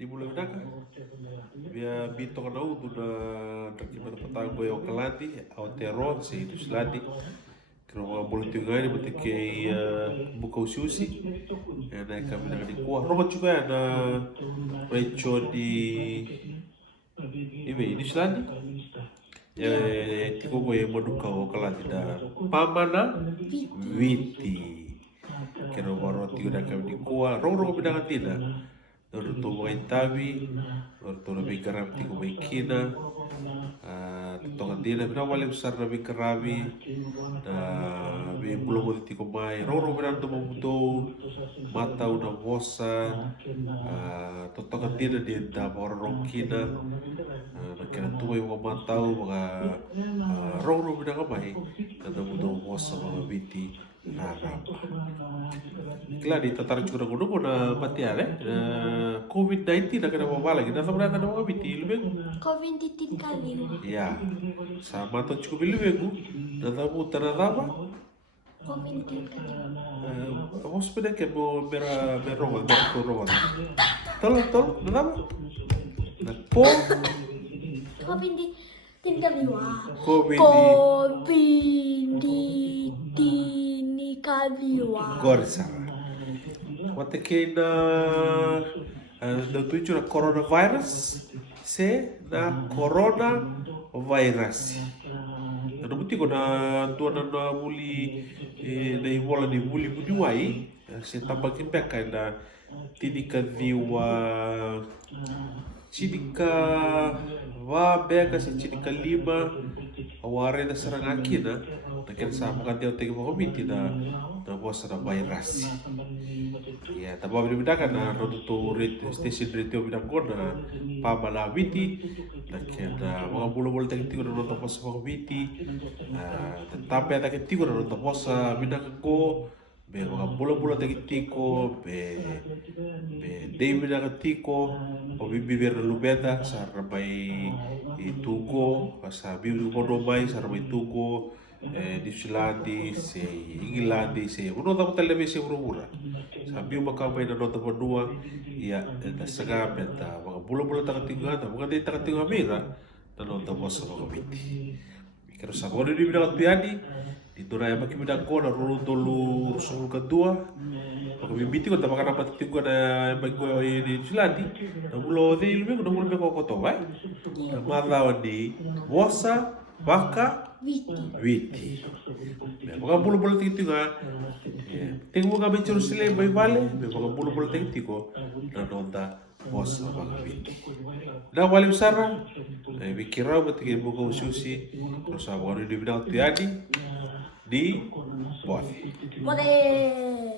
di bulan naka via bito kana udu na takimana patang boy okalandi autero si duslandi kero mga bulutungani matike buka ususi na kami na di kuah roba juga na recho di ibe duslandi tiko boy moduka okalandi da pamana witi kero waro tigo na kami di kuah roba bidang tina Noro to mga tabi, noro to na may karamti ko may kina, tonga dina, pinawali besar na may karabi, na may bulong mo dito ko may, roro pinang tumamuto, mata una bosa, tonga dina din na mga rorong kina, nagkinantumay mga mataw, mga roro pinang kamay, na namuto bosa mga biti, narapa. Kila di tatar juga guno na mati ale COVID-19 na kena mabala kita sama na mga biti lebih COVID-19 kali ya sama to cukup lebih na tamu tanadama COVID-19 kali ako sepeda ke bo berongan tol na tamu na po COVID-19 kali wah COVID kali wah gorsa Wate que na tuicho na coronavirus se na coronavirus. Na buti ko na tuan na muli na ibola ni muli budiwai se tambakin beka na tidika diwa tidika va beka se tidika lima aware na sarang akina na kensa makadeo tegi mo komiti na bosa na virus. Ya, tapi bila kan na rodo station radio bidang kona pamala witi nakena mga bulo-bulo tagi tigo na rodo posa mga witi tetapi ada ketigo na rodo posa bidang ko be mga bulo-bulo tagi tiko be dei bidang tiko o bibiber na lubeda sa rabay itugo sa bibi ko domay sa rabay itugo di Sulandi, se Ingilandi, se uno da televisi urura. Sabi makamay na nota padua, ya da saga benta, mga bulo-bulo takatinga, mga di takatinga mira, na nota mo sa mga biti. Kero sa kono di bidang atuyani, dito na yung makimidang ko, na rulutolo rusong kadua, mga bibiti ko, tapos ka patitingo na magko di Sulandi, na mulo di ilmi ko, na mulo ko koto, na madawan di wasa, baka, Witi. Mga bulo-bulo tingti nga. Tingmo nga bicara sila may vale. Mga bulo-bulo tingti ko na nonda boss ng mga witi. Na wali usara. Bikiraw matigay mo ko susi. Pero sa mga rin binang tuyani di bote. Boleh.